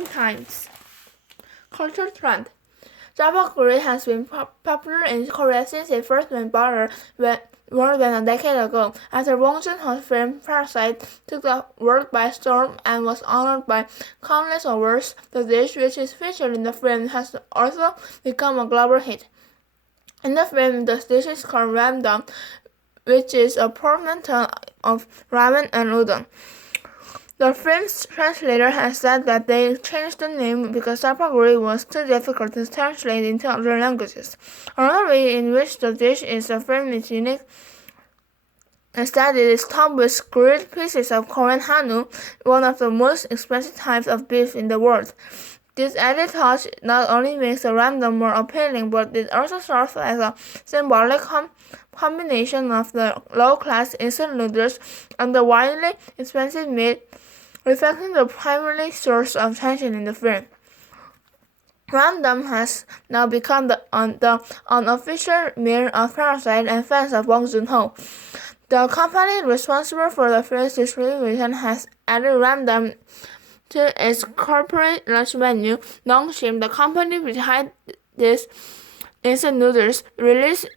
times. Culture trend. Chapaguri has been popular in Korea since it first went viral more than a decade ago, after Bong Joon-ho's film Parasite took the world by storm and was honored by countless awards. The dish, which is featured in the film, has also become a global hit. In the film, the dish is called ramdam, which is a portmanteau of ramen and udon. The film's translator has said that they changed the name because Chapaguri was too difficult to translate into other languages. Another way in which the dish is a film is unique is that it is topped with grilled pieces of Korean hanwoo, one of the most expensive types of beef in the world. This added touch not only makes the ramdam more appealing, but it also serves as a symbolic combination of the low-class instant noodles and the widely expensive meat, reflecting the primary source of tension in the film. Ramdam has now become the unofficial meal of Parasite and fans of Bong Joon-ho. The company responsible for the film's distribution has added ramdam to its corporate lunch menu. Nongshim, the company behind these instant noodles, released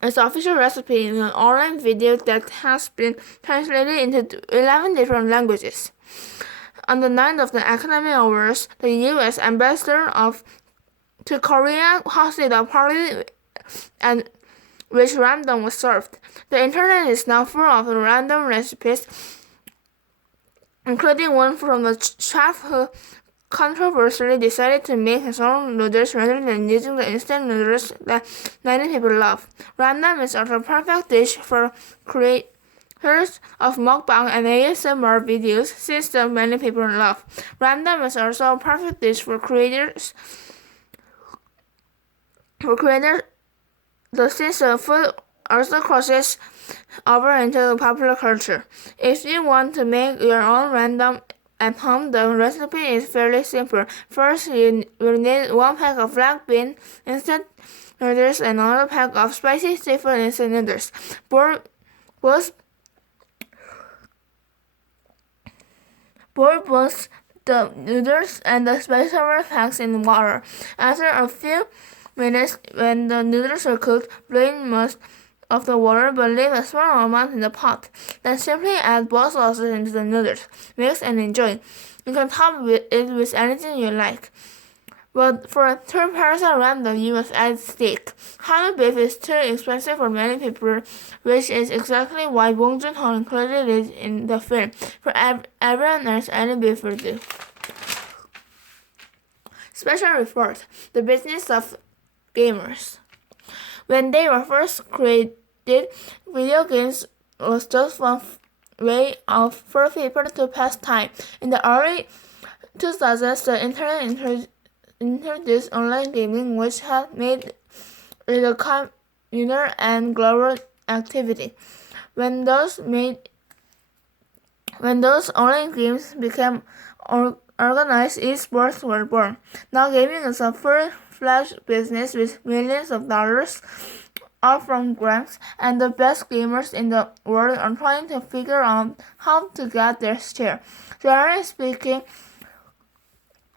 its official recipe in an online video that has been translated into 11 different languages. On the night of the Academy Awards, the U.S. ambassador to Korea hosted a party at which ramdam was served. The internet is now full of random recipes, including one from the chef who controversially decided to make his own noodles rather than using the instant noodles that many people love. Ramdam is also a perfect dish for creators of mukbang and ASMR videos, since the many people love. Ramdam is also a perfect dish for creators. Since the food also crosses over into popular culture. If you want to make your own ramdam at home, the recipe is fairly simple. First, you will need 1 pack of black bean instant noodles and another pack of spicy seafood instant noodles. Boil both the noodles and the spicy packs in water. After a few minutes, when the noodles are cooked, drain most of the water, but leave a small amount in the pot. Then simply add both sauces into the noodles. Mix and enjoy. You can top it with anything you like. But for a third parasite ramdam, you must add steak. Hanwoo beef is too expensive for many people, which is exactly why Bong Joon-ho included it in the film. For everyone else, any beef will do. Special report: the business of gamers. When they were first created, video games was just one way for people to pass time. In the early 2000s, the internet introduced online gaming, which had made it a communal and global activity. When those online games became organized, esports were born. Now gaming is a full-fledged business with millions of dollars all from grants, and the best gamers in the world are trying to figure out how to get their share. Generally speaking,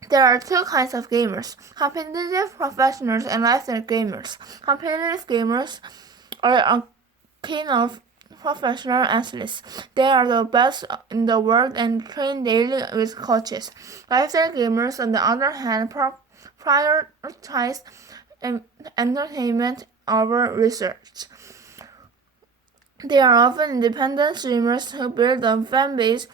there are two kinds of gamers: competitive professionals and lifestyle gamers. Competitive gamers are a kind of professional athletes. They are the best in the world and train daily with coaches. Lifestyle gamers, on the other hand, prioritize entertainment over research. They are often independent streamers who build a fan base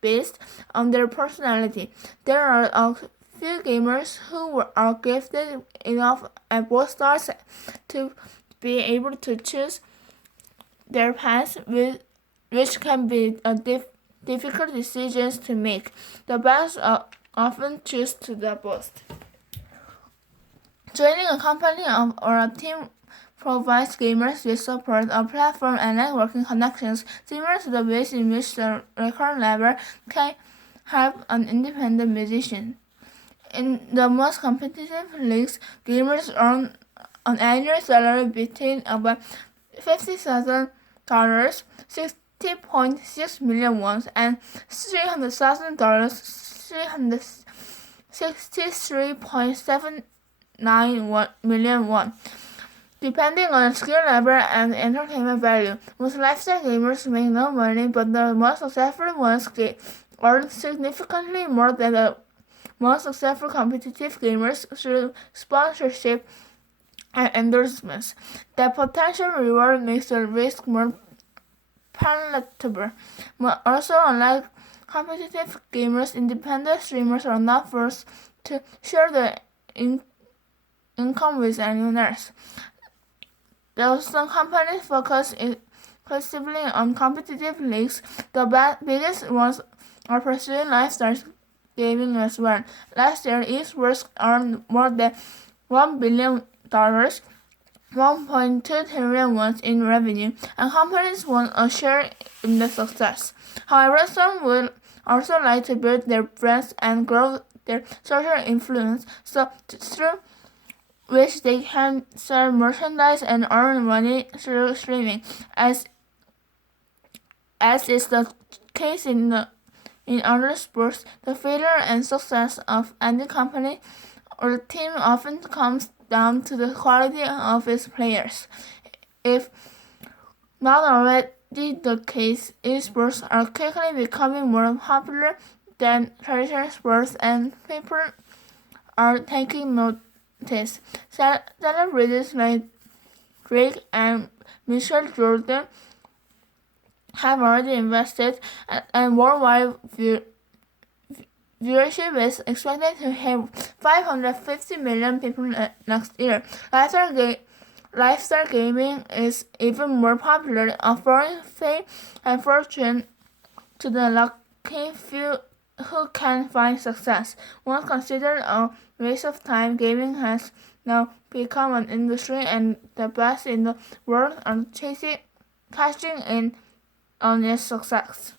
based on their personality. There are a few gamers who are gifted enough at both stars to be able to choose their paths, which can be difficult decisions to make. The best often choose to the best. Joining a company or a team provides gamers with support, a platform, and networking connections similar to the ways in which the record label can help an independent musician. In the most competitive leagues, gamers earn an annual salary between about $50,000, $50.6 million won and $300,000, $63.79 million won, depending on skill level and entertainment value. Most lifestyle gamers make no money, but the most successful ones earn significantly more than the most successful competitive gamers through sponsorship and endorsements. The potential reward makes the risk more palatable. Also, unlike competitive gamers, independent streamers are not forced to share the income with anyone else. Though some companies focus exclusively on competitive leagues, the biggest ones are pursuing lifestyle gaming as well. Last year, esports earned more than $1 billion, 1.2 trillion won in revenue, and companies want a share in the success. However, some will also like to build their brands and grow their social influence, so through which they can sell merchandise and earn money through streaming, as is the case in other sports. The failure and success of any company or team often comes down to the quality of its players. If not already the case, esports are quickly becoming more popular than traditional sports, and people are taking notice. Celebrities like Drake and Michael Jordan have already invested, and worldwide viewership is expected to hit 550 million people next year. Lifestyle gaming is even more popular, offering fame and fortune to the lucky few who can find success. Once considered a waste of time, gaming has now become an industry, and the best in the world are cashing in on its success.